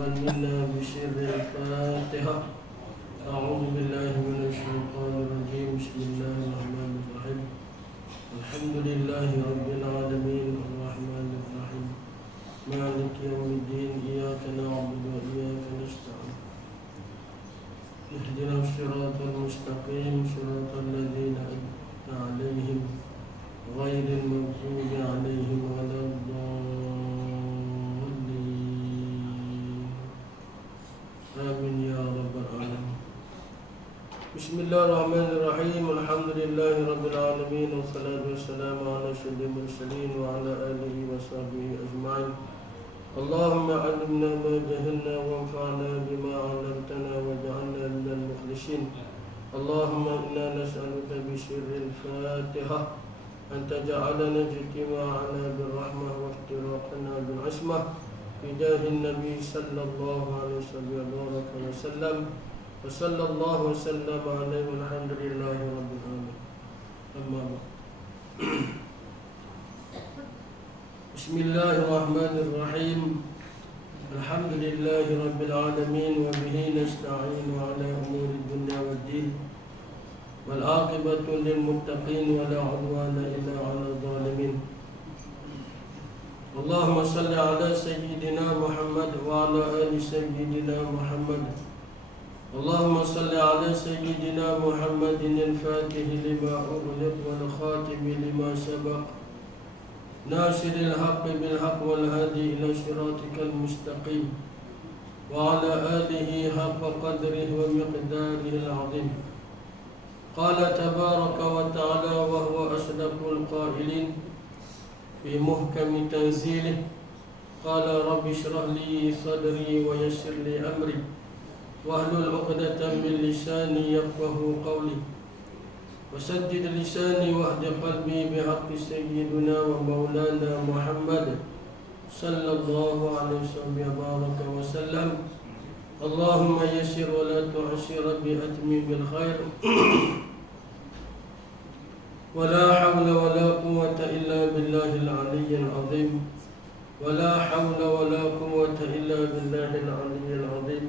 تقبل منا بسر الفاتحة. أعوذ بالله من الشيطان الرجيم. بسم الله الرحمن الرحيم. الحمد لله رب العالمين الرحمن الرحيم مالك يوم الدين. إياك نعبد وإياك نستعين. اهدنا الصراط المستقيم صراط الذين أنعمت عليهم غير المغضوب عليهم ولا الضالين. آمين يا رب العالمين. بسم الله الرحمن الرحيم. الحمد لله رب العالمين والصلاة والسلام على أشرف المرسلين وعلى آله وصحبه أجمعين. اللهم علمنا ما جهلنا وانفعنا بما علمتنا واجعلنا من المخلصين. اللهم إنا نسألك بسر الفاتحة أن تجعلنا اجتماعنا بالرحمة وافتراقنا بالعصمة بجاه النبي صلى الله عليه وسلم وصلى الله وسلم عليه والحمد لله رب العالمين. أما بعد. بسم الله الرحمن الرحيم. الحمد لله رب العالمين وبه نستعين على أمور الدنيا والدين والعاقبة للمتقين ولا عدوان إلا على الظالمين. اللهم صل على سيدنا محمد وعلى آل سيدنا محمد. اللهم صل على سيدنا محمد الفاتح لما أغلق والخاتم لما سبق ناصر الحق بالحق والهادي إلى صراطك المستقيم وعلى آله حق قدره ومقداره العظيم. قال تبارك وتعالى وهو أصدق القائلين في محكم تنزيله. قال رب اشرح لي صدري ويسر لي أمري واحلل عقدة من لساني يفقهوا قولي وسدد لساني واهد قلبي بحق سيدنا ومولانا محمد صلى الله عليه وبارك وسلم. اللهم يسر ولا تعسر بأتم بالخير ولا حول ولا قوة إلا بالله العلي العظيم. ولا حول ولا قوة إلا بالله العلي العظيم.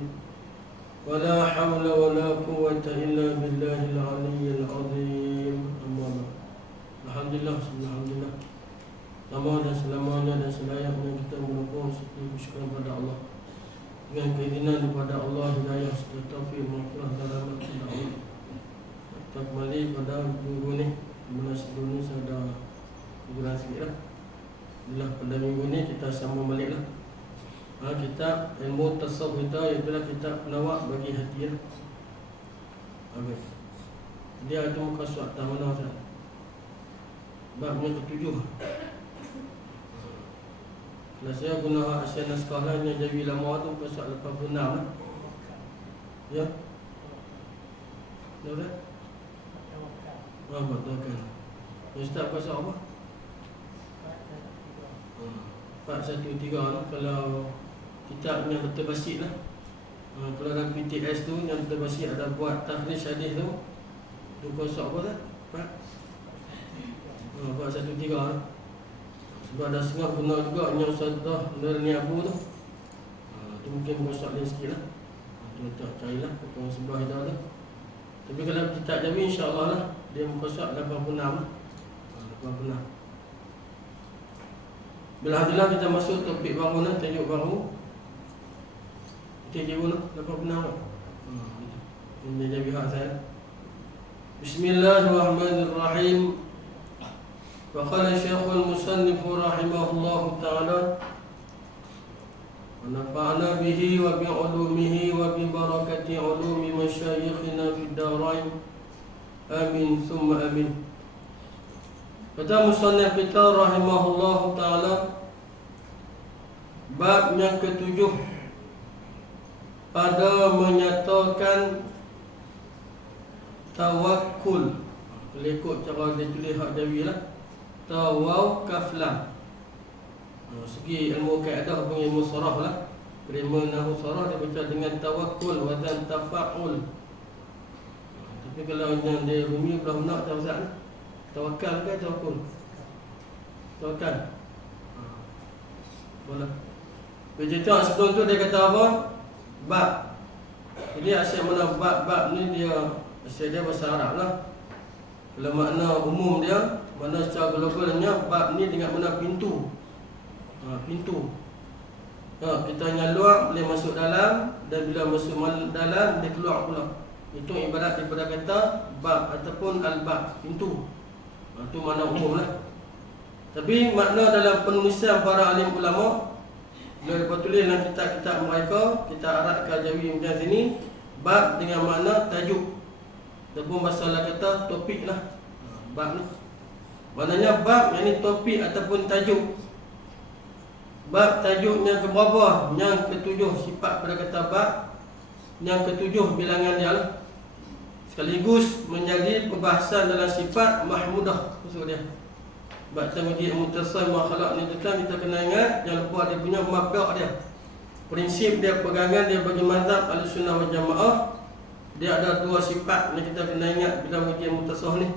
ولا حول ولا قوة إلا بالله العلي العظيم. أما بعد. Alhamdulillah, alhamdulillah. Nama dan selamanya dan selayaknya kita memohon syukur kepada Allah. Dengan keinginan kepada Allah hidayah serta taufik maghfirah dan rahmat kepada Allah. Kita kembali pada minggu ni. Mula sebelum ni saya dah kurang sikit lah. Bila pada minggu ni kita sambung balik lah. Kitab ilmu tasawuf kita, iaitulah kitab penawak bagi hati lah. Habis. Dia ada muka surat mana Ustaz? Bab yang ke-7. Kalau saya guna Asia Naskah lah, yang jadi lama tu muka surat 86 lah. Ya? Ya Ustaz? Betul kan. Ustaz muka surat apa? 413 lah. Kalau kitab yang betul basit lah. Kalau dalam PTS tu yang betul basit ada buat takhrij hadis tu. Muka surat apa tak? 413 lah. Sebab ada setengah guna juga yang Ustazah Nurni Abu tu. Tu mungkin muka surat lain sikit lah. Tu tak carilah pokok sebelah hidup tu. Tapi kalau kitab Jawi insyaAllah lah, dia muka surat 86 lah. 86. Alhamdulillah kita masuk topik baru lah, tajuk baru. Kita jauh lah, 86 lah. Ini jadi hak saya. Bismillahirrahmanirrahim. Faqala Syekhul Musannif rahimahullahu ta'ala wa nafa'na bihi wa bi'ulumihi wa bi barakati ulumi masyayikhina fid darain. Amin thumma amin. Kata musannif kita rahimahullahu ta'ala, bab yang ke-7 pada menyatakan tawakkul. Kalau ikut cara dia tulis hak Jawi lah, tawakaflah. Segi ilmu kaedah pun ilmu sarah lah. Terima nahu sarah dia baca dengan tawakkul wazan tafa'ul. Tapi kalau yang dia rumi belah nak tak usah lah. Tawakal ke tawakkul? Tawakal. Boleh. Vegetarian sebelum tu dia kata apa? Bab. Jadi asal mana bab ni dia asal dia bahasa Arab lah. Kalau makna umum dia, mana secara globalnya bab ni dengan mana pintu. Pintu. Kita nyaluak boleh masuk dalam, dan bila masuk dalam dia keluar pula. Itu ibarat daripada kata bab ataupun al-bab, pintu. Itu makna umum lah. Tapi makna dalam penulisan para alim ulama, bila mereka tulis dalam kitab-kitab mereka, kita Arab Jawi macam sini, bab dengan makna tajuk. Ataupun bahasa Allah kata topik lah. Bab ni maknanya bab, yang ni topik ataupun tajuk. Bab tajuknya ke berapa? Yang ketujuh, sifat pada kata bab yang ketujuh bilangan dia lah. Sekaligus menjadi perbahasan dalam sifat mahmudah. Maksud dia bab tamyiz mutasal makhluk ni kan kita kena ingat, jangan lupa dia punya mabda' dia, prinsip dia, pegangan dia bagi mazhab Ahlussunnah wal Jamaah. Dia ada dua sifat yang kita kena ingat bila ujian mutasawwif ni.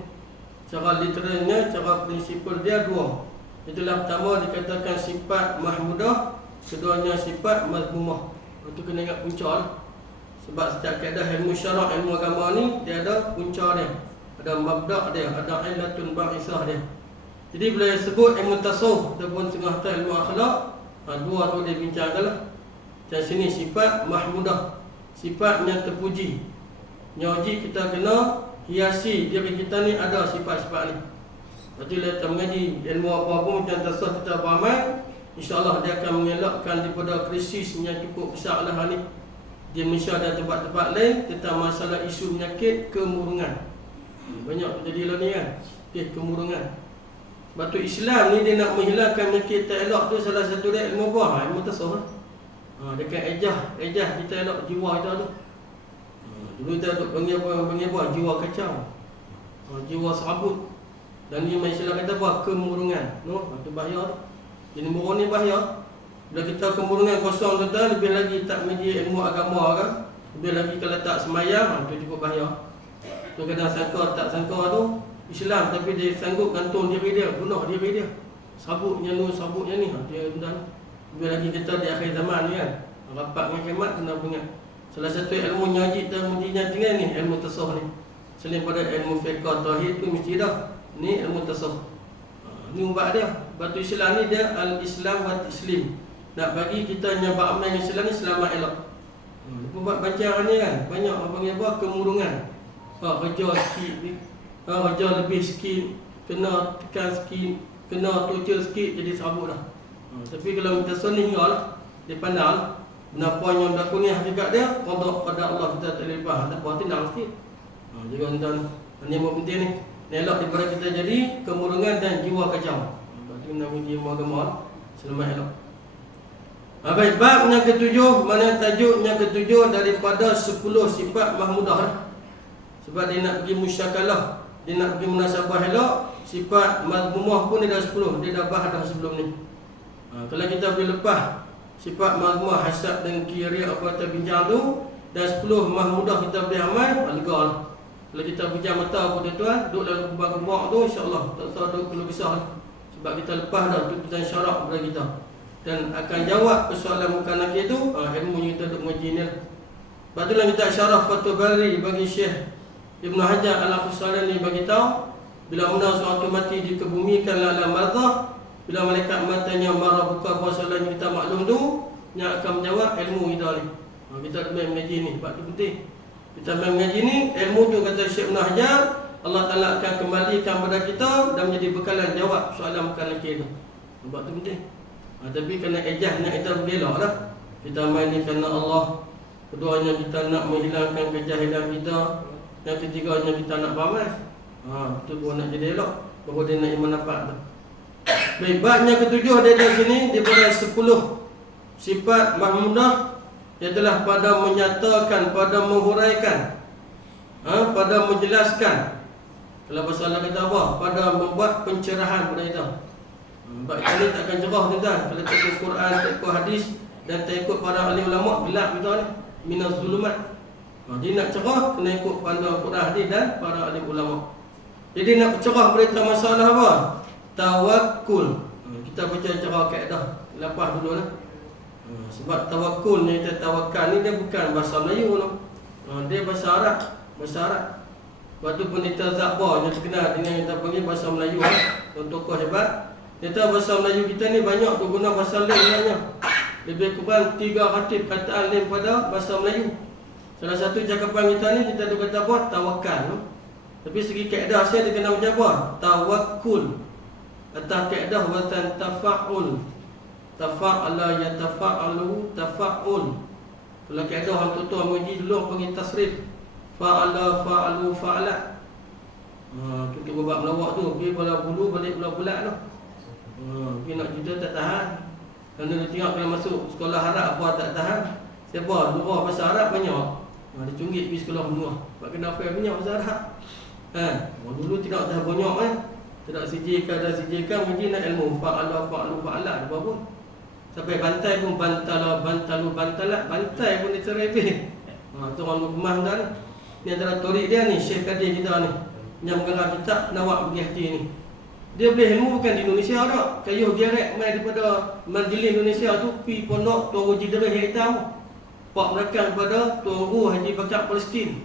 Cara literalnya, cara prinsipal dia dua. Itulah pertama dikatakan sifat mahmudah, keduanya sifat mazmumah. Itu kena ingat punca lah. Sebab setiap kaedah ilmu syarak, ilmu agama ni dia ada punca dia, ada mabda' dia, ada illatun ba'isah dia. Jadi bila dia sebut ilmu tasawuf ataupun setengah ilmu akhlak, dua tu dia bincangkan lah. Macam sini sifat mahmudah, sifat yang terpuji. Nyaji kita kena hiasi diri kita ni ada sifat-sifat ni. Lepas tu kita mengaji ilmu apa-apa macam tasawuf kita beramal, InsyaAllah dia akan mengelakkan daripada krisis yang cukup besar lah ni di Malaysia dan tempat-tempat lain tentang masalah isu penyakit kemurungan. Banyak terjadi lah ni kan, kemurungan. Sebab tu Islam ni dia nak menghilangkan penyakit tak elok tu, salah satu dia ilmu apa? Ilmu tasawuf lah. Dekat ejah kita elok jiwa kita tu. Dulu kita duk panggil apa? Jiwa kacau, jiwa serabut. Dan ni Malaysia kata apa? Kemurungan. Itu bahaya tu. Jadi murung ni bahaya. Bila kita kemurungan kosong tu, lebih lagi tak mengaji ilmu agama kan, lebih lagi kalau tak semayang, tu cukup bahaya. Tu kadang sangka tak sangka tu Islam, tapi dia sanggup gantung diri dia, bunuh diri dia. Sabutnya ni dia undang. Lebih lagi kita di akhir zaman ni kan, rapat dengan kiamat kena ingat. Salah satu ilmu ngaji dan mujinya tinggal ni, ilmu tasawuf ni. Selain pada ilmu fiqh tauhid tu mesti dah. Ni ilmu tasawuf. Ni ubat dia. Batu Islam ni dia al-Islam wa taslim. Nak bagi kita nyabak amal Islam ni selamat elok. Buat bacaan ni kan, banyak orang panggil apa? Kemurungan. Kerja sikit ni, kerja lebih sikit, kena tekan sikit, kena torture sikit, jadi sabut dah. Tapi kalau kita sunni lah, dia pandang lah. Kenapa yang berlaku ni hakikat dia, pada Allah kita tak lepas. Tak apa, tenang sikit. Jadi tuan-tuan, ini yang penting ni. Elok daripada kita jadi kemurungan dan jiwa kacau. Itu nak uji agama, selamat elok. Baik, bab yang ketujuh, mana tajuk yang ketujuh daripada 10 sifat mahmudah. Sebab dia nak pergi musyakalah, dia nak pergi munasabah elok, sifat mazmumah pun dia dah 10, dia dah bahas dah sebelum ni. Kalau kita boleh lepas sifat mazmumah, hasad dan kiri apa kita bincang tu, dan 10 mahmudah kita boleh amal, lega lah. Kalau kita pejam mata apa tuan-tuan, duduk dalam kubah-kubah tu, insyaAllah tak usah duduk perlu kisah lah. Sebab kita lepas dah tuntutan syarak kepada kita, dan akan jawab persoalan bukan lagi tu, ilmu yang kita duduk mengaji ni lah. Lepas tu lah kita syarah Fathul Bari bagi Syekh Ibn Hajar Al-Asqalani ni bagi tahu, bila undang seorang tu mati dikebumikan dalam barzakh, bila malaikat matanya marah buka persoalan yang kita maklum tu, yang akan menjawab ilmu kita ni. Kita main mengaji ni, sebab tu penting. Kita main mengaji ni, ilmu tu kata Syekh Ibn Hajar, Allah Ta'ala akan kembalikan kepada kita dan menjadi bekalan jawab soalan bukan lagi tu. Sebab tu penting. Tapi kena ejah nak kita bergelak lah. Kita main ni kerana Allah. Keduanya kita nak menghilangkan kejahilan kita. Yang ketiganya kita nak beramal. Itu pun nak jadi elok, baru dia nak iman dapat tu. Baik, bab yang ketujuh dia di sini daripada 10 sifat mahmudah, ialah pada menyatakan, pada menghuraikan, pada menjelaskan. Kalau bahasa Allah kata apa? Pada membuat pencerahan pada kita. Sebab kita ni takkan cerah tuan-tuan kalau tak ikut Quran, tak ikut hadis dan tak ikut para ahli ulama, gelap kita ni, minaz zulumat. Dia nak cerah kena ikut panduan Quran, hadis dan para ahli ulama. Jadi nak cerah berita masalah apa? Tawakkul. Kita baca cerah kaedah lepas dulu lah. Sebab tawakul ni, kita tawakal ni dia bukan bahasa Melayu no. Dia bahasa Arab. Bahasa Arab. Lepas tu Pendeta Zakbar yang terkenal dengan yang kita panggil bahasa Melayu tokoh hebat. Dia tahu bahasa Melayu kita ni banyak tu guna bahasa lain sebenarnya. Lebih kurang 3 khatib kataan lain pada bahasa Melayu. Salah satu cakapan kita ni kita ada kata apa? Tawakal no? Tapi segi kaedah saya dia kena macam apa? Tawakkul. Atau kaedah watan tafa'ul. Tafa'ala yatafa'alu tafa'ul. Kalau kaedah orang tua-tua mengaji dulu panggil tasrif. Fa'ala fa'alu fa'ala. Kita buat melawak tu, pergi bola bulu balik bola bulat tu. Pergi nak juda tak tahan. Kalau dia tengok kalau masuk sekolah Arab apa tak tahan. Siapa? Nurah bahasa Arab banyak. Dia cunggit pergi sekolah menua. Sebab kena fail banyak bahasa Arab. Dulu tidak tahan banyak kan. Tidak CJ ada CJ kan mengaji nak ilmu. Fa'ala fa'alu fa'ala apa pun. Sampai bantai pun bantala bantalu bantalat. Bantai pun diterabih. Tu orang rumah dah ni. Ni antara torik dia ni, Syekh Kadir kita ni. Yang mengarang kitab Nawak Bagi Hati ni. Dia boleh ilmu bukan di Indonesia tak. Kayuh gerek main daripada Majlis Indonesia tu pi pondok Tuan Haji Dereh Hitam. Pak belakang pada Tuan Guru Haji Bakar Palestin.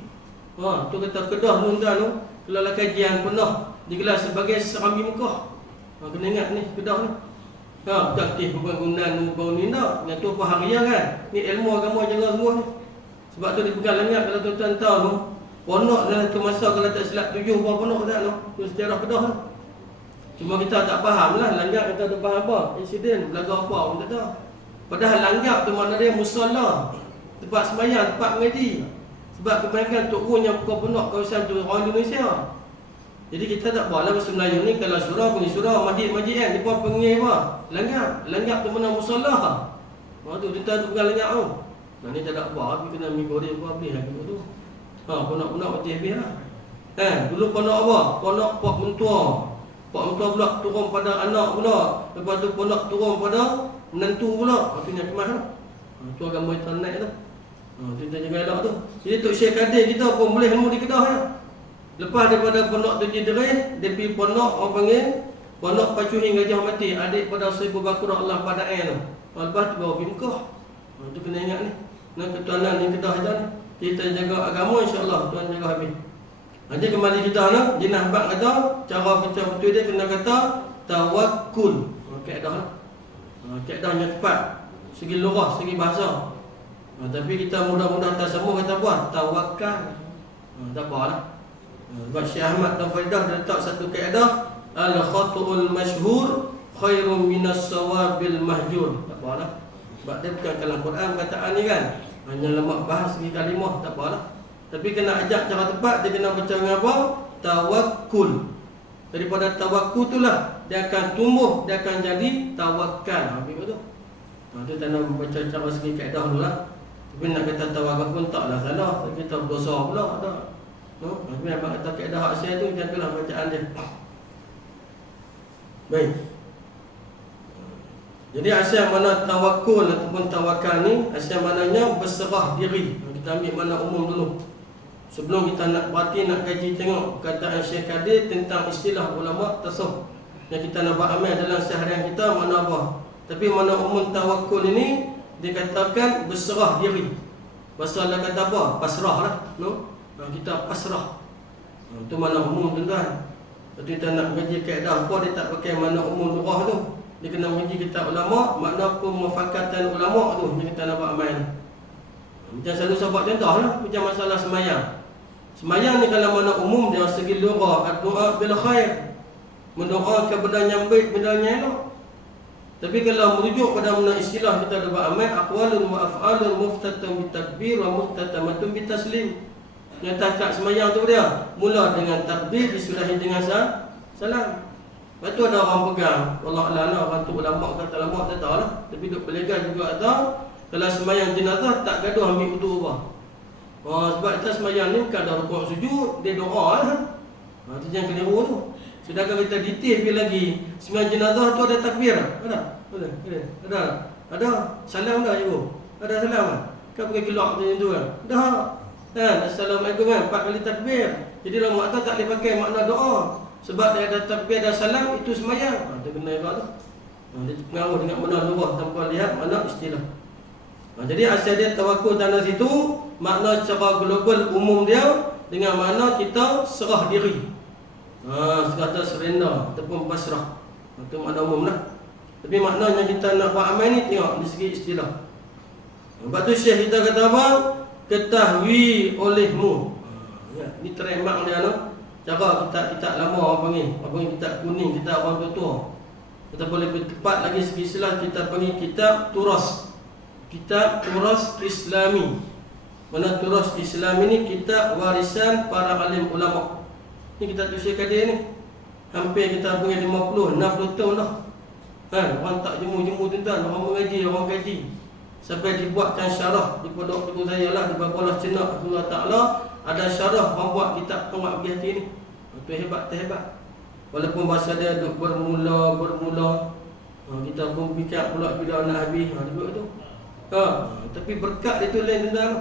Tu kata Kedah Lundan tu kalau lah kajian penuh digelar sebagai Serambi Mekah. Kena ingat ni Kedah ni. Aktif pembangunan bau ni tak. Yang tu apa harian kan. Ni ilmu agama jaga semua ni. Sebab tu dipegang langit kalau tuan-tuan tahu tu. Pondok dalam tu masa kalau tak silap 7 buah pondok tak tu. Tu sejarah Kedah tu. Cuma kita tak faham lah langgap kita tak faham apa. Insiden, belaga apa pun tak tahu. Padahal langgap tu makna dia musalla. Tempat sembahyang, tempat mengaji. Sebab kebanyakan Tok Guru yang buka pondok kawasan tu orang Indonesia. Jadi kita tak buatlah bahasa Melayu ni kalau surau bunyi surau, masjid-masjid kan. Dia pun pengen apa? Langgap. Langgap tu mana musalla. Tu kita tu pegang langgap tu. Nah ni tak ada apa, tapi kena mi goreng apa habis aku tu. Pondok-pondok mati habis lah. Dulu pondok apa? Pondok Pak Mentua. Pak Mentua pula turun pada anak pula. Lepas tu pondok turun pada menantu pula. Itu yang kemas tu. Tu agama internet tu. Kita jaga elok tu. Jadi Tok Syekh Kadir kita pun boleh ilmu di Kedah ya. Lepas daripada pondok Tujuh Dereh, dia pergi pondok orang panggil Pondok Pacuhin Gajah Mati, adik pada Seribu Bakurah Allah Pada'ai tu. Lepas tu bawa pergi Mekah. Tu kena ingat ni. Ketuanan ni Kedah je ni. Kita jaga agama insya-Allah Tuan jaga habis. Nanti kembali kita nak jenah bab kata cara baca betul dia kena kata tawakkul. Kaedah lah. Kaedahnya tepat. Segi lugah, segi bahasa. Tapi kita mudah-mudahan tak semua kata apa? Tawakal. Tak apalah. Sebab Syekh Ahmad dan Faidah dia letak satu kaedah al-khatu'ul masyhur khairun minas sawabil mahjur. Tak apalah. Sebab dia bukan kalam Quran perkataan ni kan. Hanya lemak bahas segi kalimah, tak apalah. Tapi kena ajak cara tepat, dia kena baca dengan apa? Tawakkul. Daripada tawakkul itulah dia akan tumbuh, dia akan jadi tawakal. Habis tu. Tu tak nak baca cara segi kaedah dulu lah. Tapi nak kata tawakal pun taklah salah. Kita berdosa pula tak. Tapi abang kata kaedah hak saya tu macam itulah bacaan dia. Baik. Jadi asal mana tawakul ataupun tawakal ni, asal mananya berserah diri. Kita ambil mana umum dulu. Sebelum kita nak berhati, nak kaji tengok perkataan Syekh Kadir tentang istilah ulama tasawuf yang kita nak buat amal dalam seharian kita mana apa. Tapi mana umum tawakul ini dikatakan berserah diri. Bahasa Allah kata apa? Pasrah lah. No? Kita pasrah. Itu mana umum tuan-tuan. Jadi kita nak kaji kaedah apa, dia tak pakai mana umum lurah tu. Dia kena mengaji kitab ulama, makna pemufakatan ulama tu yang kita nak buat amal ni. Macam selalu saya buat contoh lah, macam masalah semayang. Semayang ni kalau mana umum dia segi lurah, doa bil khair. Mendoa kepada yang baik, benda yang elok. Tapi kalau merujuk pada mana istilah kita ada buat amal, aqwalun wa af'alun muftatun bitakbir wa muftatamatun bitaslim. Yang tak semayang tu dia mula dengan takbir, disulahi dengan salam. Lepas tu ada orang pegang, wallah a'lam, orang tu ulama kata lama tak tahu lah. Tapi duk pelegar juga ada. Kalau semayang jenazah tak gaduh ambil wudu apa. Sebab kita semayang ni bukan ada rukuk sujud, dia doa lah. Itu yang keliru tu. Sedangkan kita detail lagi, semayang jenazah tu ada takbir. Ada. Salam dah ibu. Ada salam kan? Kan pakai kelak macam tu kan? Dah. Assalamualaikum kan? 4 kali takbir. Jadi ulama tak boleh pakai makna doa. Sebab dia ada takbir dan salam, itu semayang. Dia kena ikut tu. Dia pengaruh dengan mana luah tanpa lihat mana istilah. Jadi asal dia tawakul tanah situ, makna secara global umum dia dengan makna kita serah diri. Sekata surrender ataupun pasrah. Itu makna umum lah. Tapi maknanya kita nak buat amal ni tengok dari segi istilah. Sebab tu Syekh kita kata apa? Ketahui olehmu. Ni teremak dia no. Cara kita lama orang panggil. Apa panggil kitab kuning, kitab orang tua. Kita boleh lebih tepat lagi segi istilah kita panggil kitab turas. Kitab turas Islami. Mana turas Islami ni kitab warisan para alim ulama. Ni kita tulis kadir ni. Hampir kita punya 50, 60 tahun dah. Orang tak jemu-jemu tuan-tuan, orang mengaji, orang kaji. Sampai dibuatkan syarah di pondok cikgu saya lah, di Babalah Cenak Allah Ta'ala, ada syarah orang buat kitab Tongak Bagi Hati ni. Itu hebat, terhebat. Walaupun bahasa dia duk bermula. Kita pun fikir pula bila nak habis. Juga tu. Tapi berkat dia tu lain tuan-tuan.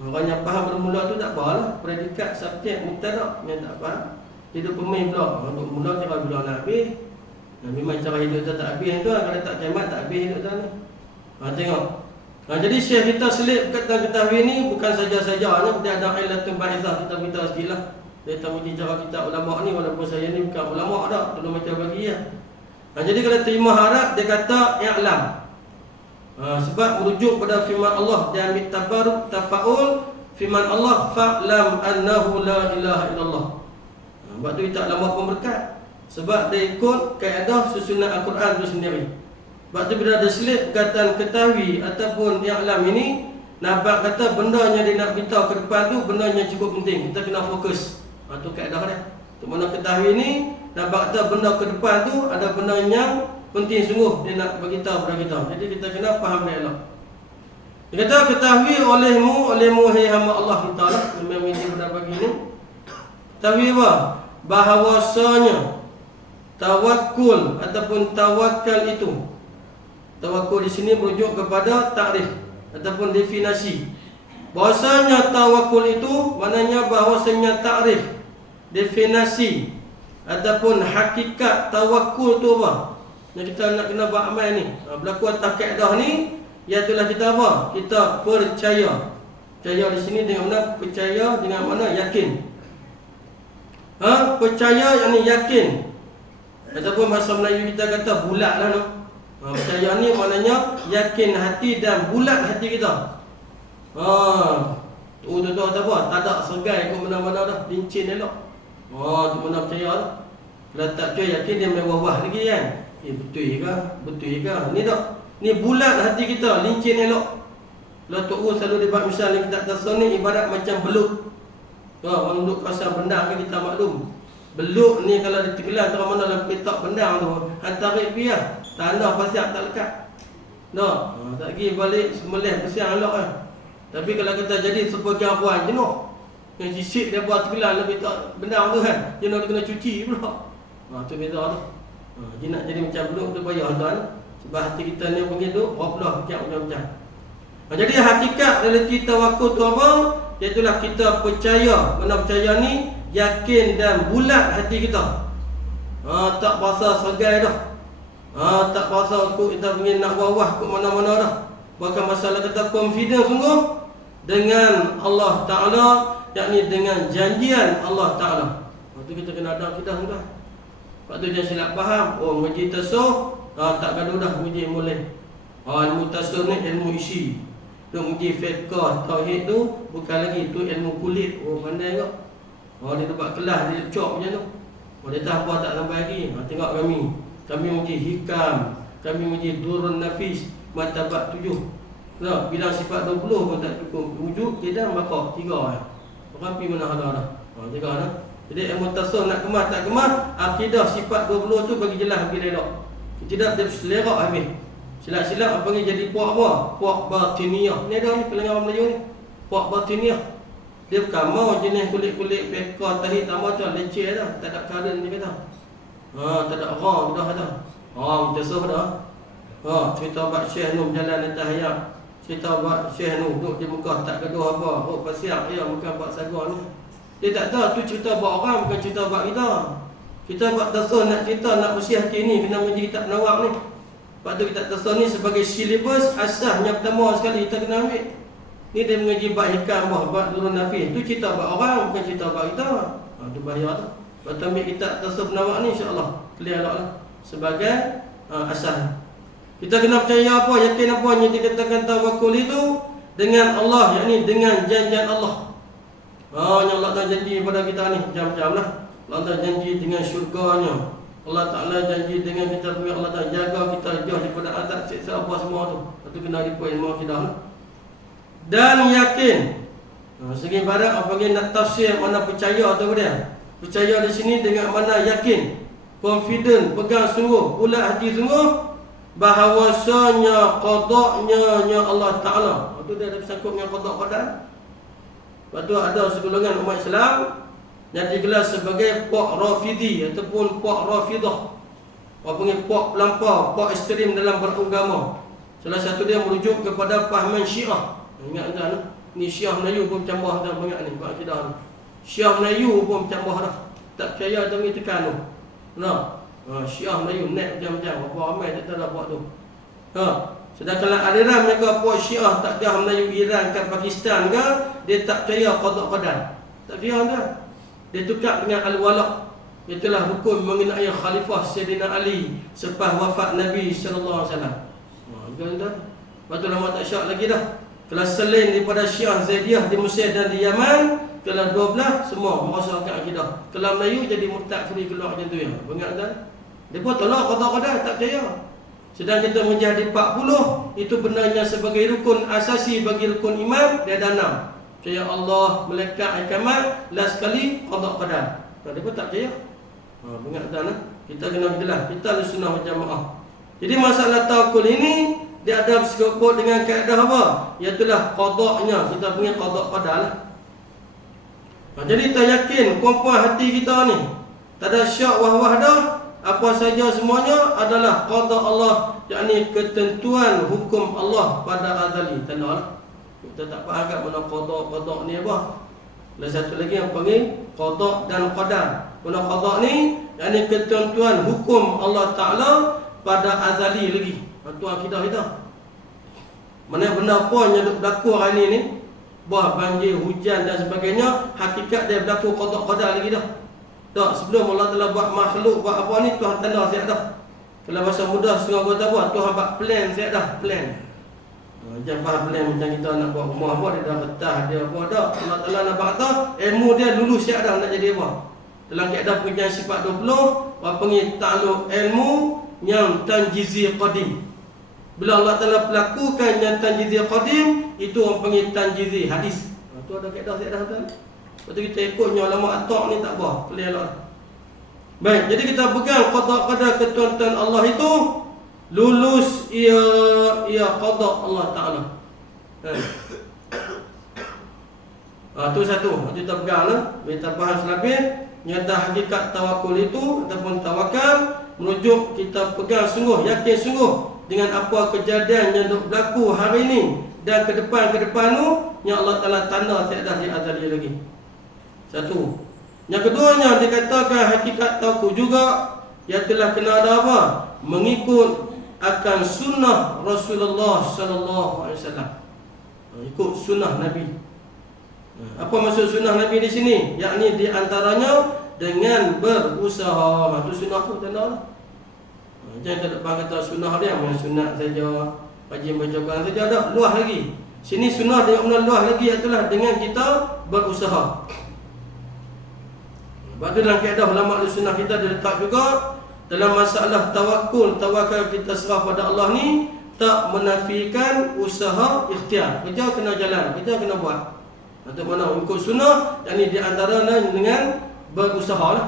Orang yang faham bermula tu tak apalah. Predikat, subjek, mubtada yang tak faham. Dia duk pemain pula. Bermula kira bila nak habis. Memang cara hidup tu tak habis tu. Kalau tak kiamat tak habis hidup tu ni. Tengok. Jadi Syekh kita selip kata ketahui ni bukan saja-saja ni. Dia ada ilatun bahizah. Kita beritahu sikit lah. Dia tahu cara kita ulama ni. Walaupun saya ni bukan ulama dah. Tolong macam bagi ya. Jadi kalau terima harap dia kata i'lam. Sebab merujuk pada firman Allah dan mitabaruk tafaul firman Allah fa'lam annahu la ilaha illallah. Sebab tu kita lama pun berkat. Sebab dia ikut kaedah susunan Al-Quran itu sendiri. Sebab tu bila ada selip perkataan ketahui ataupun i'lam ini, nampak kata benda yang dia nak beritahu ke depan tu benda yang cukup penting. Kita kena fokus. Tu kaedah dia. Untuk mana ketahui ni, nampak kata benda ke depan tu ada benda yang penting sungguh dia nak beritahu kepada kita. Jadi kita kena faham dia elok. Dia kata ketahui olehmu hai hamba Allah Ta'ala. Memang ini benda bagi ni. Ketahui apa? Bahawasanya tawakul ataupun tawakal itu. Tawakul di sini merujuk kepada takrif ataupun definisi. Bahawasanya tawakul itu maknanya bahawasanya takrif, definisi ataupun hakikat tawakul tu apa? Yang kita nak kena buat amal ni. Berlaku atas kaedah ni, iaitulah kita apa? Kita percaya. Percaya di sini dengan mana? Percaya dengan mana? Yakin. Percaya yang ni yakin. Ataupun bahasa Melayu kita kata bulat lah no. Percaya ni maknanya yakin hati dan bulat hati kita. Tu kata apa? Tak ada sergai ke mana-mana dah. Lincin elok. Tu mana percaya tu. Kalau tak percaya yakin dia mewah-wah lagi kan. Betul ke? Betul ke? Ni tak. Ni bulat hati kita, lincin elok. Kalau Tok selalu dia buat misal ni kita tasawuf ni ibarat macam belut. Orang duduk pasal bendang ke kita maklum. Belut ni kalau dia tenggelam terang mana dalam petak bendang tu, hantar biar tanah pasir tak lekat. Tak pergi balik semelih pasir elok kan. Tapi kalau kita jadi sebagai puan jenuh. Yang sisik dia buat tenggelam dalam petak bendang tu kan, jenuh dia kena cuci pula. Tu beza tu. Dia nak jadi macam belut tu payah tuan. Sebab hati kita ni panggil tu wablah macam-macam. Jadi hakikat realiti tawakul tu apa? Iaitulah kita percaya. Mana percaya ni yakin dan bulat hati kita. Tak rasa sergai dah. Tak rasa kita ingin nak wah-wah ke mana-mana dah. Bahkan masalah kata confident sungguh dengan Allah Ta'ala, yakni dengan janjian Allah Ta'ala. Itu kita kena ada kita tuan. Sebab tu jangan silap faham. Mengaji tasawuf tak gaduh dah mengaji mulai. Ilmu tasawuf ni ilmu isi. Tu mengaji fiqh tauhid tu bukan lagi tu ilmu kulit. Pandai kau. Dia buat kelas dia cok macam tu. Dia tak apa tak sampai lagi. Tengok kami mengaji hikam, kami mengaji durun nafis martabat 7. Bila sifat 20 pun tak cukup. Wujud kita maka 3 lah. Orang pergi mana ada dah. 3 dah. Jadi ilmu tasawuf nak kemas tak kemas, akidah sifat 20 tu bagi jelas bagi elok. Tidak dia selerak habis. Silap-silap apa ni jadi puak apa? Puak batiniyah. Ni ada ni kalangan orang Melayu ni. Puak batiniyah. Dia bukan mau jenis kulit-kulit pekah tahi tambah tu leceh dah. Tak ada karen dia kata. Tak ada orang dah ada. Tasawuf dah. Cerita buat Syekh Nur berjalan atas hayat. Cerita buat Syekh Nur duduk di Mekah tak gaduh apa. Pasir ya bukan buat sagar ni. Dia tak tahu tu cerita buat orang, bukan cerita buat kita. Kita buat tasawuf nak cerita, nak bersih hati ni, kena menjadi kitab Nawak ni. Lepas tu kita tasawuf ni sebagai syllabus asasnya pertama sekali kita kena ambil. Ni dia mengaji bab hikam, bab nurun nafi. Tu cerita bab orang, bukan cerita bab kita. Tu bahaya tu. Lepas tu ambil kita tasawuf nawak ni insya-Allah clear lah sebagai asas. Kita kena percaya apa, yakin apa yang dikatakan tawakul itu dengan Allah, yakni dengan janjian Allah. Yang Allah Ta'ala janji pada kita ni macam-macam lah. Allah Ta'ala janji dengan syurganya. Allah Ta'ala janji dengan kita punya Allah Ta'ala jaga kita jauh daripada azab siksa apa semua tu. Lepas tu kena dipuai ilmu akidah lah. Dan yakin. Segi barang apa yang nak tafsir mana percaya tu dia. Percaya di sini dengan mana yakin, confident, pegang sungguh, ulat hati sungguh bahawasanya qada'nya Allah Ta'ala. Itu dia ada bersangkut dengan qada' qadar. Lepas tu ada segolongan umat Islam yang digelar sebagai Puak Rafidi ataupun Puak Rafidah. Orang panggil Puak pelampau, Puak ekstrim dalam beragama. Salah satu dia merujuk kepada pahaman Syiah. Ingat tak? Ni Syiah Melayu pun bercambah dah banyak ni, buat akidah ni. Syiah Melayu pun bercambah dah. Tak percaya tu ni tekan tu. Nah, Syiah Melayu net macam-macam. Apa ramai tak tahu dah buat tu. Sedangkan aliran mereka puak Syiah tak kira Melayu Iran ke Pakistan ke, dia tak percaya qada qadar. Tak percaya dah. Dia tukar dengan al-wala'. Itulah hukum mengenai khalifah Sayyidina Ali selepas wafat Nabi sallallahu alaihi wasallam. Dah. Lepas tu lama tak syak lagi dah. Kelas selain daripada Syiah Zaidiyah di Mesir dan di Yaman, kelas 12 semua merasakan akidah. Kelas Melayu jadi murtad free keluar macam tu ya. Ingat tak? Depa tolak qada qadar tak percaya. Sedang kita menjadi 40, itu benarnya sebagai rukun asasi bagi rukun iman, dia ada 6. Percaya Allah, malaikat, hikamat, last sekali qada qadar. Dia pun tak percaya. Ingat tak nah? Kita kena jelas, kita sunnah wal jamaah. Jadi masalah tawakkul ini dia ada bersekut dengan kaedah apa? Iaitulah qada'nya, kita punya qada qadar lah. Jadi kita yakin kumpulan hati kita ni tak ada syak wah-wah dah. Apa saja semuanya adalah qada Allah, yakni ketentuan hukum Allah pada azali. Tenang. Kita tak faham kat mana qada ni apa. Lagi satu lagi yang panggil qada dan qadar. Mana qada ni yakni ketentuan hukum Allah Taala pada azali lagi. Itu akidah kita. Mana benda pun yang berlaku hari ni, bah banjir, hujan dan sebagainya, hakikat dia berlaku qada qadar lagi dah. Tak, sebelum Allah Ta'ala buat makhluk, buat apa ni, Tuhan tanda siap dah. Kalau bahasa mudah setengah kata buat, Tuhan buat plan siap dah, plan. Jangan faham plan macam kita nak buat rumah apa, dia dah betah, dia apa dah. Allah Ta'ala nak buat kata, ilmu dia lulus siap dah nak jadi apa. Dalam kaedah pengajian sifat 20, orang panggil ta'aluk ilmu yang tanjizi qadim. Bila Allah Ta'ala pelakukan yang tanjizi qadim, itu orang panggil tanjizi hadis. Itu ada kaedah siap dah tuan. Lepas tu kita ikutnya ulama atok ni tak apa, clear lah. Baik, jadi kita pegang qada qadar ketentuan Allah itu lulus ia qada Allah Taala. Tu satu, kita pegang lah. Kita bahas lebih nyata hakikat tawakul itu ataupun tawakal merujuk kita pegang sungguh, yakin sungguh dengan apa kejadian yang berlaku hari ini dan ke depan tu yang Allah Taala tanda tiada di azali lagi. Satu. Yang keduanya dikatakan hakikat tawakul juga ialah kena ada apa? Mengikut akan sunnah Rasulullah sallallahu alaihi wasallam. Ikut sunnah Nabi. Apa maksud sunnah Nabi di sini? Yakni di antaranya dengan berusaha. Itu sunnah tu tanda. Jangan tak depan kata sunnah dia memang sunat saja, wajib bacakan saja dah, luah lagi. Sini sunnah dengan umrah luah lagi ialah dengan kita berusaha. Sebab tu dalam kaedah ulama sunnah kita dia letak juga dalam masalah tawakal kita serah pada Allah ni tak menafikan usaha ikhtiar. Kerja kena jalan, kerja kena buat. Atau mana ikut sunnah, yakni di antaranya dengan berusaha lah.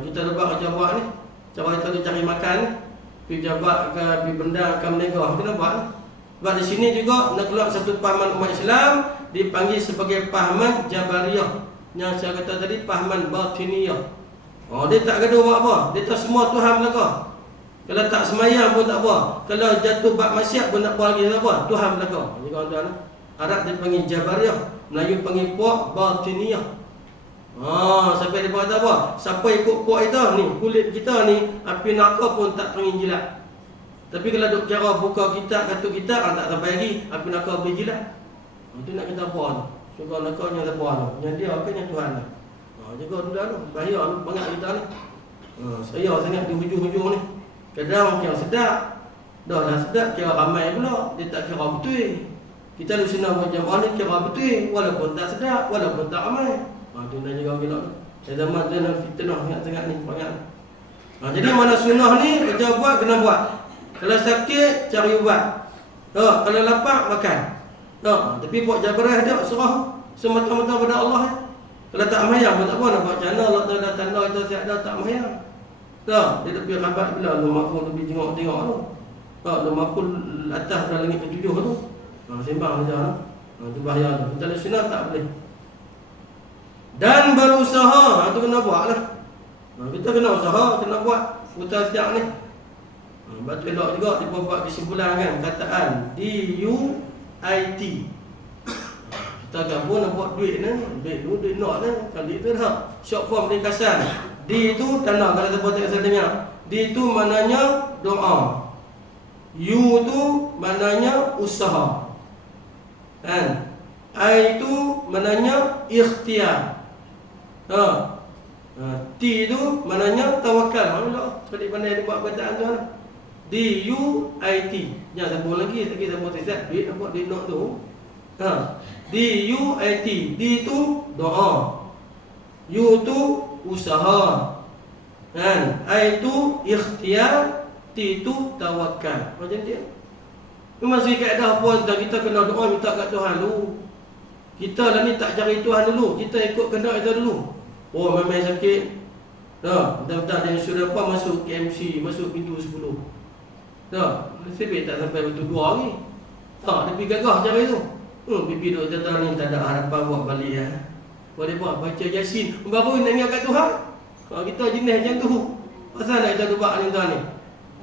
Kita lebat kerja buat ni. Cara kita cari makan ni, pergi jabat ke, pergi benda ke menegah, kena buat lah. Sebab di sini juga nak keluar satu pahaman umat Islam dipanggil sebagai pahaman Jabariyah. Yang saya kata tadi pahaman batiniyah. Dia tak gaduh buat apa. Dia tak semua Tuhan belaka. Kalau tak semayang pun tak apa. Kalau jatuh bab maksiat pun tak apa lagi tak apa. Tuhan belaka. Jadi kawan-kawan, Arab dia panggil Jabariyah, Melayu panggil puak batiniyah. Sampai dia kata apa? Siapa ikut puak kita ni, kulit kita ni, api neraka pun tak teringin jilat. Tapi kalau duk kira buka kitab, kata kitab, tak sampai lagi. Aku nak kau beli jilat. Itu nak kata apa tu? Syurga nak kau yang apa tu? Yang dia ke yang Tuhan lah. Jaga dulu dah tu. Bahaya ni, banyak kita ni. Saya sangat di hujung-hujung ni. Kadang kira sedap. Dah lah sedap, kira ramai pula. Dia tak kira betul. Kita lu senang buat jamaah ni kira betul. Walaupun tak sedap, walaupun tak ramai. Tu nak jaga kita tu. Saya zaman tu nak fitnah sangat-sangat ni. Banyak. Jadi mana sunnah ni, kerja buat, kena buat. Kalau sakit, cari ubat. Kalau lapar, makan. Tapi buat jabarah dia, serah semata-mata pada Allah. Kalau tak mayang pun tak apa, nak buat macam mana Allah dah tanda kita siap dah tak mayang. Dia lebih rabat bila lu makul lebih tengok-tengok tu. Lu makul atas dah langit ke-7 tu. Sembang saja tu. Tu bahaya tu. Kita le sunnah tak boleh. Dan berusaha, tu kena buat lah. Kita kena usaha, kena buat putar sejak ni. Batu elok juga dia buat kesimpulan kan, kataan DUIT. Kita gabung nak buat duit ni, duit nak ni, kali tu dah. Short form ringkasan. D tu tanda kalau kita buat saya dengar. D tu maknanya doa. U tu maknanya usaha. Kan? I tu maknanya ikhtiar. T tu maknanya tawakal. Sekali pandai dia buat perkataan tu lah. DUIT. Jangan sambung lagi, lagi sambung sesat. Duit nak buat duit nak tu. DUIT. D tu doa. U tu usaha. Kan? I tu ikhtiar. T tu tawakal. Macam dia. Memang segi kaedah apa dah kita kena doa minta kat Tuhan dulu. Kita lah ni tak cari Tuhan dulu. Kita ikut kehendak kita dulu. Oh memang sakit. Betul-betul dia suruh apa masuk KMC, masuk pintu 10. Nasib tak sampai betul 2 hari. Dia pergi gagah cara itu. Pipi duk kata ni tak ada harapan buat balik ya. Boleh buat baca Yasin. Baru nak ingat kat Tuhan. Kita jenis macam tu. Pasal nak kita buat ni tuan ni.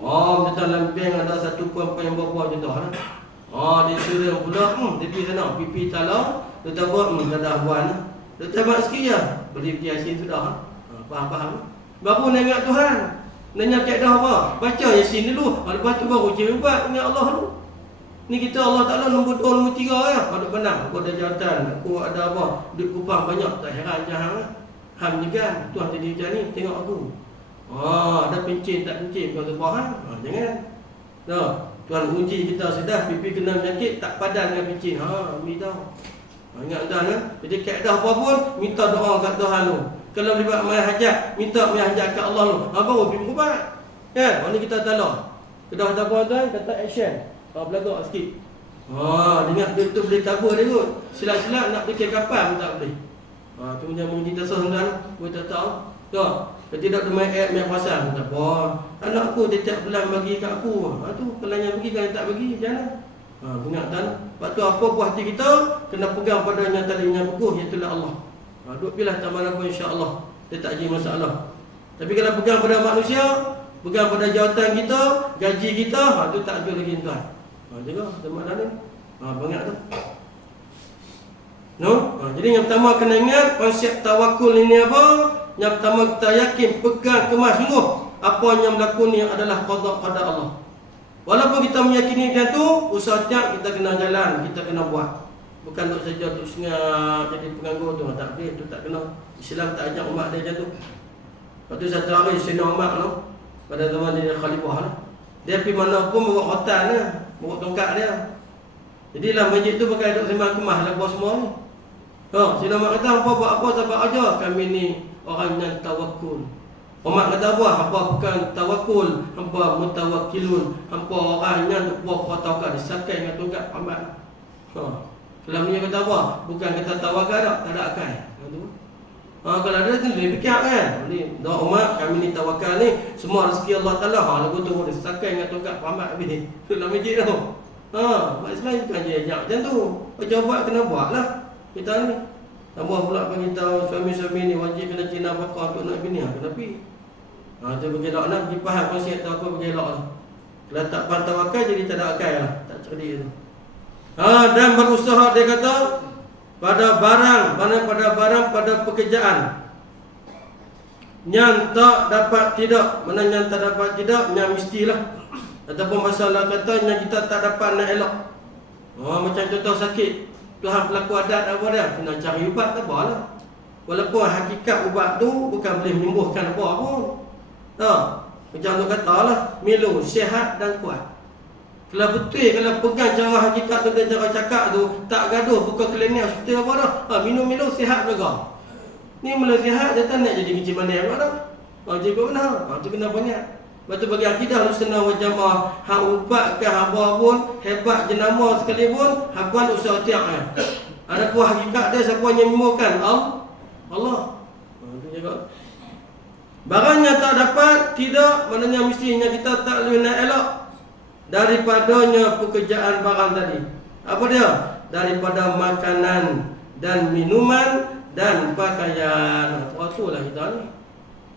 Betul lambeng ada satu perempuan yang bawa macam tu lah. Dia suruh pula, dia pergi sana, pipi talau, dia tak buat, tak ada abuan lah. Dia tamat sikit je, beli Yasin sudah. Faham-faham. Baru nak ingat Tuhan. Nak ingat kaedah apa? Baca Yasin dulu, lepas tu baru cari ubat, ingat Allah dulu. Ni kita Allah Ta'ala nombor 2, nombor 3 ya. Ada benar, aku ada jawatan, aku ada apa, duit kupang banyak, tak heran jangan lah. Ham ni kan, Tuhan jadi macam ni, tengok aku. Ada pencin tak pencin, kau tu faham? Jangan. Tuhan uji kita sudah, pipi kena penyakit, tak padan dengan pencin. Ambil tahu. Ingat Tuhan ya. Jadi kaedah apa pun, minta doa kat Tuhan tu. Kalau libat mai hajat, minta mai hajat kat Allah tu. Baru pergi berubat. Kan? Ni kita tolong. Kedah kata apa tuan? Kata action. Belagak sikit. Dengar dia tu boleh cover dia kot. Silap-silap nak fikir kapal pun tak boleh. Tu macam menguji tasawuf tuan. Boleh tak tahu. Kalau tidak ada main pasal, tak apa. Anak aku dia tiap bulan bagi kat aku. Tu kalau yang bagi, kalau tak bagi, macam mana? Dengar tuan. Lepas tu apa puas hati kita, kena pegang padanya tali yang kukuh, iaitulah Allah. Duk pilih tak mana pun insya-Allah. Dia tak jadi masalah. Tapi kalau pegang pada manusia, pegang pada jawatan kita, gaji kita, tu tak ada lagi tuan. Jaga zaman dah ni. Banyak tu. Jadi yang pertama kena ingat konsep tawakul ini apa? Yang pertama kita yakin, pegang kemas sungguh apa yang berlaku ni adalah qada Allah. Walaupun kita meyakini macam tu, usaha tiap kita kena jalan, kita kena buat. Bukan untuk saja untuk sengat jadi penganggur tu, tak boleh, tu tak kena. Islam tak ajak umat dia macam tu. Lepas tu satu hari Sayyidina Umar tu, pada zaman dia khalifah lah. Dia pergi mana pun bawa rotan lah, bawa tongkat dia. Jadi dalam masjid tu pakai duk sembang kemas lah buat semua ni. Sayyidina Umar kata, hampa buat apa tak buat aja, kami ni orang yang tawakul. Umar kata hampa bukan tawakul, hampa mutawakkilun, hampa orang yang buat tawakal, disakai dengan tongkat amat. Kalau dia kata apa? Bukan kata tawakal tak ada akal. Kalau ada tu dia fikir kan. Ni doa Umar, kami ni tawakal ni, semua rezeki Allah Taala. Lagu tu dia sakai dengan tongkat amat habis. Tu dalam masjid tu. Mak Ismail bukan je ajak macam tu. Macam buat kena buatlah. Kita ni tambah pula bagi tahu suami-suami ni wajib kena cina bakar untuk nak bini. Kenapa? Tu bagi elok nak pergi faham konsep tawakal bagi elok tu. Kalau tak faham tawakal jadi tak ada akal lah. Tak cerdik tu. Dan berusaha dia kata pada barang, pada pekerjaan yang tak dapat tidak, mana yang tak dapat tidak, yang mestilah Ataupun masalah katanya kita tak dapat nak elok. Macam contoh sakit, Tuhan pelaku adat apa dia? Kena cari ubat tak apalah. Walaupun hakikat ubat tu bukan boleh menyembuhkan apa pun. Macam tu katalah, Milo sihat dan kuat. Kalau betul, kalau pegang cara hakikat tu dan cara cakap tu, tak gaduh buka klinik hospital apa dah. Minum Milo sihat juga. Ni mula sihat, dia tak nak jadi macam mana apa dah. Jadi benar. Tu kena banyak. Lepas tu bagi akidah Ahlussunnah wal Jamaah, hak ubat ke apa pun, hebat jenama sekalipun, hakuan usaha tiak. Ada pun hakikat dia siapa yang menyembuhkan? Allah. Itu juga. Barang yang tak dapat, tidak, maknanya mestinya kita tak boleh nak elok daripadanya pekerjaan barang tadi. Apa dia? Daripada makanan dan minuman dan pakaian. Itulah kita ni.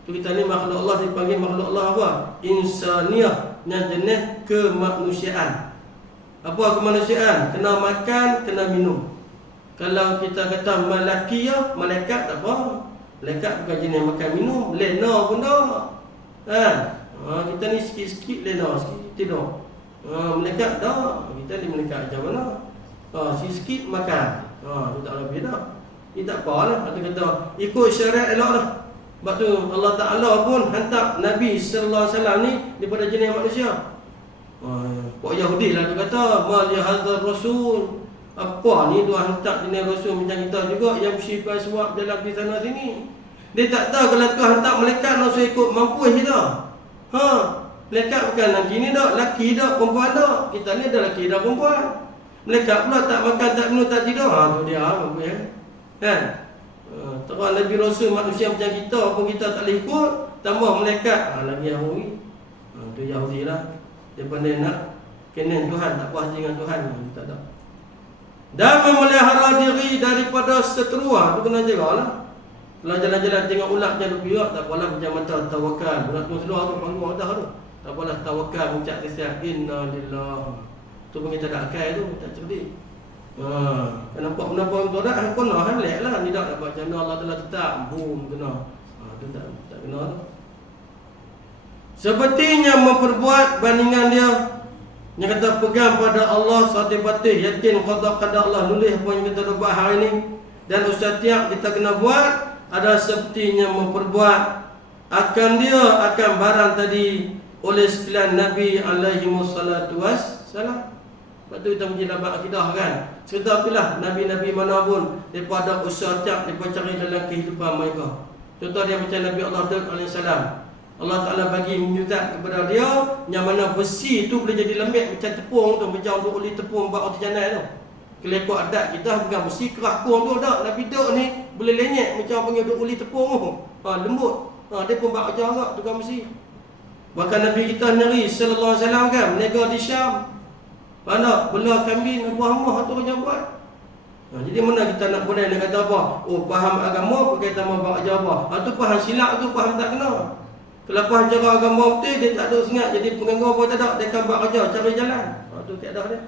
Kita ni makhluk Allah, dipanggil makhluk Allah apa? Insaniyah, yang jenis kemanusiaan. Apa kemanusiaan? Kena makan, kena minum. Kalau kita kata malakiyah, malaikat tak apa. Malaikat bukan jenis makan minum, lena pun tak. Kita ni sikit-sikit lena, sikit tidur. Malaikat tak. Kita ni malaikat macam mana? Sikit-sikit makan. Itu tak lebih dah. Ini tak apalah. Kita kata ikut syariat elok dah. Sebab tu Allah Ta'ala pun hantar Nabi sallallahu alaihi wasallam ni daripada jenis manusia. Pak Yahudi lah dia kata, "Ma li hadzal rasul." Apa ni dia hantar jenis rasul macam kita juga yang bersifat suap dalam di sana sini. Dia tak tahu kalau Tuhan hantar malaikat langsung ikut mampu kita. Malaikat bukan laki ni dak, laki dak, perempuan dak. Kita ni ada laki dak, perempuan. Malaikat pula tak makan, tak minum, tak tidur. Tu dia mampu kan? Terus Nabi Rasul manusia macam kita pun kita tak boleh ikut, tambah malaikat lagi Yahudi. Tu Yahudi lah. Dia pandai nak kena Tuhan, tak puas dengan Tuhan, tak ada. Dan memelihara diri daripada seterua, tu kena jaga lah. Kalau jalan-jalan tengok ulat jangan bergerak, tak apalah macam mata tawakal. Ulat tu seluar tu panggung dah tu. Tak apalah tawakal mengucap tasbih inna lillah. Tu pun kita tak akal tu, tak cerdik. Nampak benda pun tu dah kena halak lah, ni tak dapat macam Allah Taala tetap boom kena. Tu tak kena tu. Sepertinya memperbuat bandingan dia yang kata pegang pada Allah satu batih, yakin qada Allah, nulis apa yang kita buat hari ni dan usaha tiap kita kena buat ada sepertinya memperbuat akan dia akan barang tadi oleh sekalian Nabi alaihi wassalatu wassalam. Lepas tu kita punya dapat akidah kan. Cerita apalah Nabi-Nabi mana pun daripada usaha tiap mereka cari dalam kehidupan mereka. Contoh dia macam Nabi Allah Daud alaihissalam. Allah Ta'ala bagi mujizat kepada dia yang mana besi tu boleh jadi lembek macam tepung tu, macam untuk uli tepung buat roti canai tu. Kalau ikut adat kita bukan besi keras kuang tu tak. Nabi Daud ni boleh lenyek macam panggil untuk uli tepung tu. Lembut. Dia pun buat macam agak tukang besi. Bahkan Nabi kita Nabi sallallahu alaihi wasallam kan berniaga di Syam. Mana bela kambing buah mah tu macam buat. Jadi mana kita nak boleh nak kata apa? Faham agama berkaitan sama buat apa? Tu faham silap tu faham tak kena. Kalau faham cara agama betul dia tak ada sengat jadi penganggur pun tak ada, dia akan buat kerja cari jalan. Tu tak ada dia.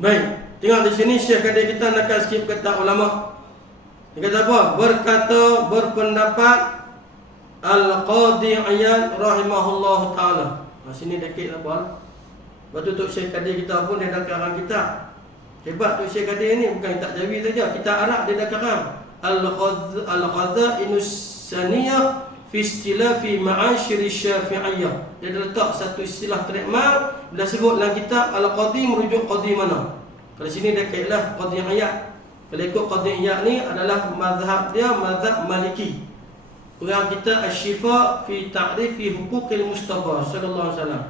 Baik, tengok di sini Syekh Kadir kita nak sikit kata ulama. Dia kata apa? Berpendapat Al-Qadhi Iyad rahimahullahu taala. Sini dekit apa? Lepas tu Syekh Kadir kita pun dia dah karang kitab. Hebat tu Syekh Kadir ni, bukan kitab Jawi saja, kitab Arab dia dah karang. Al-Ghaza'inus Saniyah fi istilafi ma'asyir Syafi'iyah. Dia letak satu istilah trademark bila sebut dalam kitab Al-Qadhi merujuk qadhi mana. Kalau sini dia kaitlah Qadhi Iyad. Kalau ikut Qadhi Iyad ni adalah mazhab dia mazhab Maliki. Orang kita Asy-Syifa fi ta'rifi huquqil Mustafa sallallahu alaihi wasallam.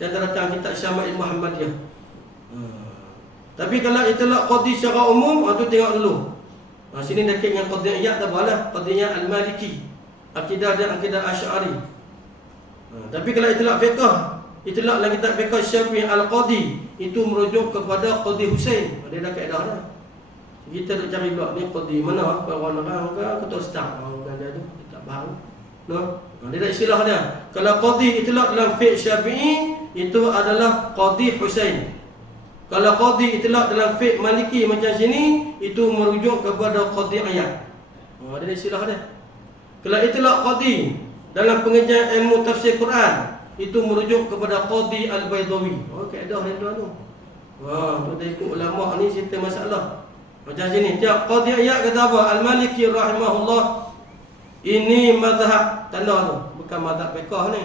Dia datang kitab Syama'il Muhammadiyah. Tapi kalau itulah qadhi secara umum, tu tengok dulu. Sini dia kait dengan Qadhi Iyad tak apalah, Qadhi Iyad Al-Maliki. Akidah dia akidah Asy'ari. Tapi kalau itulah fiqh, itulah dalam kitab fiqh Syafi'i Al-Qadhi, itu merujuk kepada Qadhi Husain. Dia dah kaedah dah. Kita nak cari pula ni qadhi mana, orang-orang ke ketua staf orang dia tu tak faham. Dia dah istilah dia. Kalau qadhi itulah dalam fiqh Syafi'i itu adalah Qadhi Husain. Kalau qadhi itulah dalam fiqh Maliki macam sini itu merujuk kepada Qadhi Iyad. Dia dah istilah dia. Kalau itulah qadhi dalam pengajian ilmu tafsir Quran itu merujuk kepada Qadi Al-Baydawi. Kaedah dia tu. Tu dia ikut ulama ni cerita masalah. Macam sini, tiap Qadi Iyad kata apa? Al-Maliki rahimahullah, ini mazhab tanda tu, bukan mazhab fiqh ni.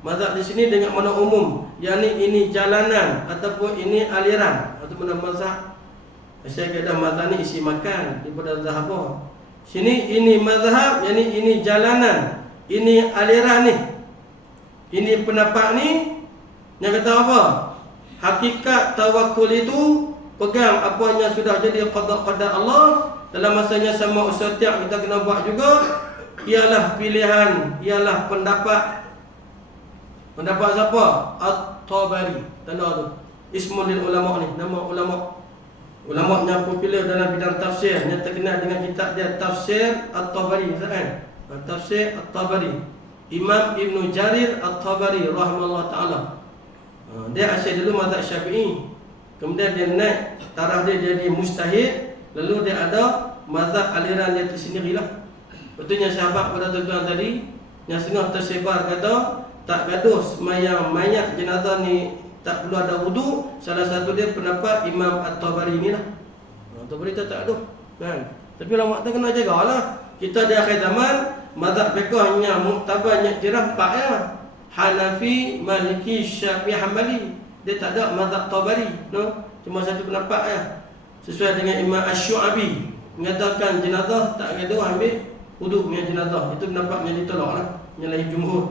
Mazhab di sini dengan makna umum, yakni ini jalanan ataupun ini aliran. Atau mana mazhab? Saya kata mazhab ni isi makan daripada mazhab apa? Sini ini mazhab, yakni ini jalanan, ini aliran ni. Ini pendapat ni yang kata apa? Hakikat tawakul itu pegang apa yang sudah jadi qada Allah dalam masanya sama setiap kita kena buat juga, ialah pilihan, ialah pendapat siapa? At-Tabari. Tanda tu ismul lil ulama ni, nama ulama yang popular dalam bidang tafsir yang terkenal dengan kitab dia Tafsir At-Tabari, kan? Tafsir At-Tabari, Imam Ibn Jarir At-Tabari rahimahullah ta'ala. Dia asal dulu mazhab Syafi'i, kemudian dia naik taraf dia jadi mujtahid, lalu dia ada mazhab aliran dia tersendirilah. Betulnya sahabat pada tuan tadi yang setengah tersebar kata tak gaduh semayang mayat jenazah ni tak perlu ada wudu. Salah satu dia pendapat Imam At-Tabari ni lah. At-Tabari tak gaduh, kan? Tapi ulama kita kena jagalah. Kita di akhir zaman mazhab fiqhnya muktabarnya kira 4 ya. Hanafi, Maliki, Syafi'i, Hanbali. Dia tak ada mazhab Tabari, no? Cuma satu pendapat ya. Sesuai dengan Imam Asy-Syu'abi mengatakan jenazah tak gaduh ambil wudu punya jenazah. Itu pendapat yang ditolaklah, menyalahi jumhur.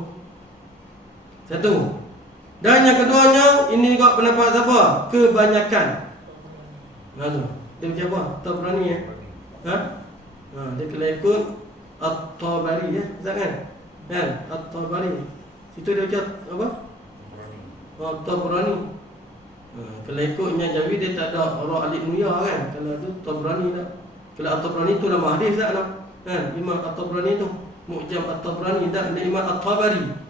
Satu. Dan yang keduanya, ini juga pendapat siapa? Kebanyakan. Dia macam apa? Tabrani ya? Dia kena ikut At-Tabari ya? Kan? At-Tabari. Situ dia macam apa? Tabrani. Kalau ikutnya Jawi dia tak ada orang alik nuya kan? Kalau tu Tabrani tak. Kalau At-Tabrani tu nama hadis tak kan? Imam At-Tabrani tu Mu'jam At-Tabrani dan Imam At-Tabari.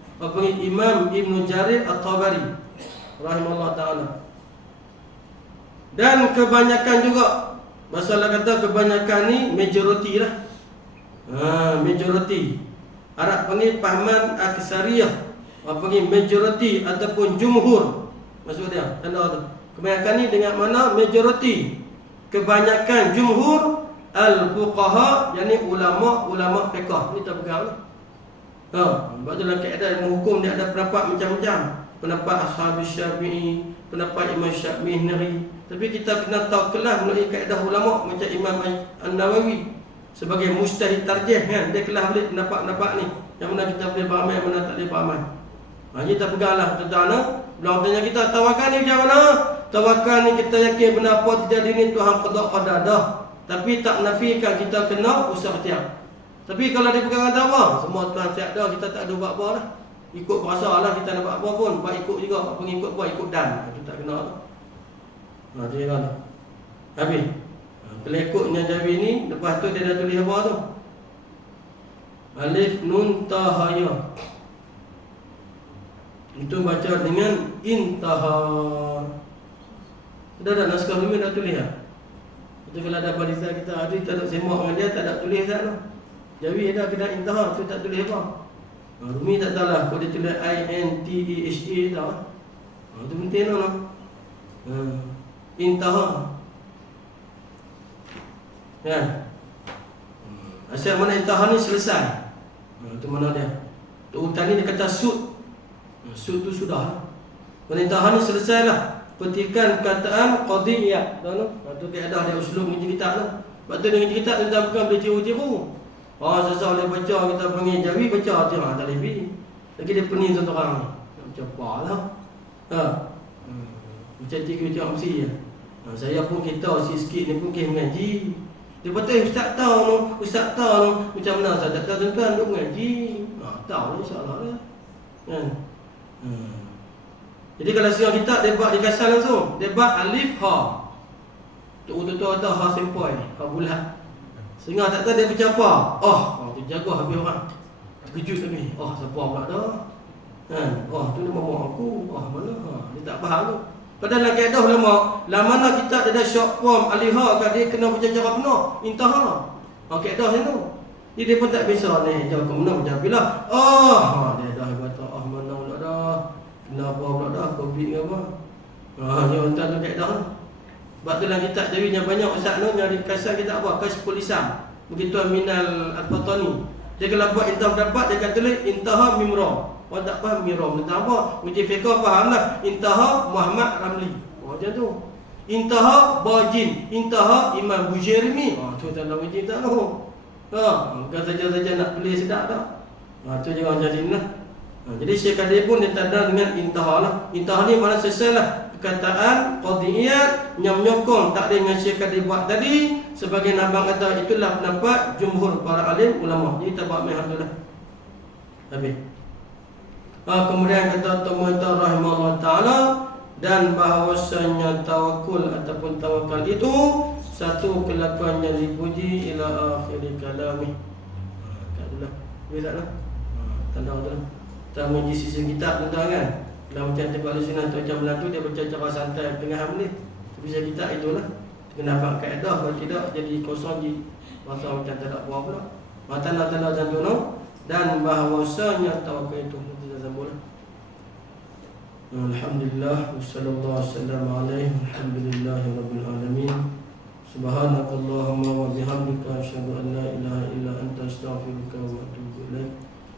Imam Ibn Jarir At-Tabari rahimahullah ta'ala. Dan kebanyakan juga, masalah kata kebanyakan ni majoriti lah. Majoriti Arab panggil pahaman aksariyah, panggil majoriti ataupun jumhur. Maksud dia tanda tu. Kebanyakan ni dengan mana majoriti, kebanyakan jumhur al-fuqaha, yakni ulama fiqh. Ni tak pegang lah. Sebab tu dalam kaedah ilmu hukum dia ada pendapat macam-macam. Pendapat Ashab Syafi'i, pendapat Imam Syafi'i Nari. Tapi kita kena tahu kelas melalui kaedah ulama macam Imam An-Nawawi sebagai mujtahid tarjih kan. Dia kelas balik pendapat-pendapat ni, yang mana kita boleh faham, yang mana tak boleh faham. Kita peganglah tentang belum tanya kita tawakal ni macam mana? Tawakal ni kita yakin benda apa terjadi ni Tuhan qada dah. Tapi tak nafikan kita kena usaha tiap. Tapi kalau dia pegangan apa? Semua Tuhan siap dah, kita tak ada buat apa lah. Ikut perasa lah, kita nak buat apa pun, buat ikut juga. Pengikut buat ikut dan kita tak kena lah. Dia kan habis. Kalau ikutnya Jawi ni, lepas tu dia dah tulis apa tu? Alif Nun Tahaya. Itu baca dengan intaha. Dah naskah Rumi dah tulis lah. Itu kalau ada barisan kita ada, kita nak semak dengan dia, tak ada tulis tak lah. Jawi ada kena intaha, tu tak tulis apa. Rumi tak tahu lah, kalau dia tulis INTEHA tahu lah. Itu penting lah. Intaha. Kan? Asal mana intaha ni selesai. Itu mana dia? Urutan ni dia kata sud. Sud tu sudah. Mana intaha ni selesai lah. Petikan perkataan Qadi Iyad. Tahu tak? Itu kaedah dia uslub mengaji kitab tu. Sebab tu dengan kitab tu bukan boleh tiru-tiru. Sesal dia baca, kita panggil Jawi, baca tu tak lebih. Lagi dia pening satu orang ni. Macam apa lah. Macam tiga tiap mesti. Saya pun kita sikit ni pun mengaji. Dia kata ustaz tahu macam mana saya tak tahu tuan duk mengaji. Tahu lah insya-Allah lah. Kan? Jadi kalau seorang kita debat di kasar langsung, debat alif ha. Tu ada ha sempoi, ha bulat. Sehingga tak tahu dia baca apa. Tu jaga habis orang. Terkejut tadi. Siapa pula dah? Kan? Tu nama mak aku. Mana? Dia tak faham tu. Padahal dalam kaedah ulama, mana kita ada short form aliha kan dia kena baca cara penuh. Intaha. Kaedah macam tu. Dia pun tak bisa ni. Jawab ke mana macam bila. Dia dah kata mana pula dah. Kenapa pula dah Covid ke apa? Dia hantar tu kaedah lah. Sebab tu dalam kitab jadinya banyak ustaz tu nyari kasar kita apa? Kasful Isam. Begitu Aminal Al-Fatani. Dia kalau buat intah pendapat dia kata tulis intaha mimra. Orang tak faham mimra. Tentang apa? Uji fiqh faham lah. Intaha Muhammad Ramli. Macam tu. Intaha Bajin. Intaha Imam Bujairmi. Tu dalam uji tak tahu. Bukan saja-saja nak beli sedap tak. Tu jangan macam ni lah. Jadi Syekh Qadir pun dia tanda dengan intaha lah. Intaha ni mana selesai lah. Perkataan qadiyat yang menyokong takdir yang Syekh Qadir buat tadi. Sebagai abang kata itulah pendapat jumhur para alim ulama. Jadi tak buat main tu lah. Habis. Kemudian kata Tuhan rahimahullah ta'ala, dan bahawasanya tawakul ataupun tawakal itu satu kelakuan yang dipuji ila akhir kalami. Katalah. Bila lah. Tanda tu lah. Kita menguji sisi kitab tentang kan. Dalam macam Tengok Al-Sunnah tu macam Melatu dia baca cara santai tengah menit. Tapi saya kitab itulah. Kena faham kaedah, kalau tidak jadi kosong di masa macam tak ada buah pula. Tanda-tanda macam tu no. Dan bahawasanya tawakal itu kita sambung. Alhamdulillah wassallallahu wasallam alaihi alhamdulillahirabbil alamin. Subhanakallahumma wa bihamdika asyhadu an la ilaha illa anta astaghfiruka wa atubu ilaik.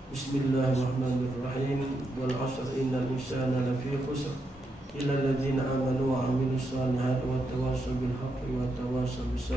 Bismillahirrahmanirrahim. Wal 'asr innal insana lafi khusr illa alladhina amanu wa 'amilus salihati wa tawassaw bil haqqi wa tawassaw bis sabr.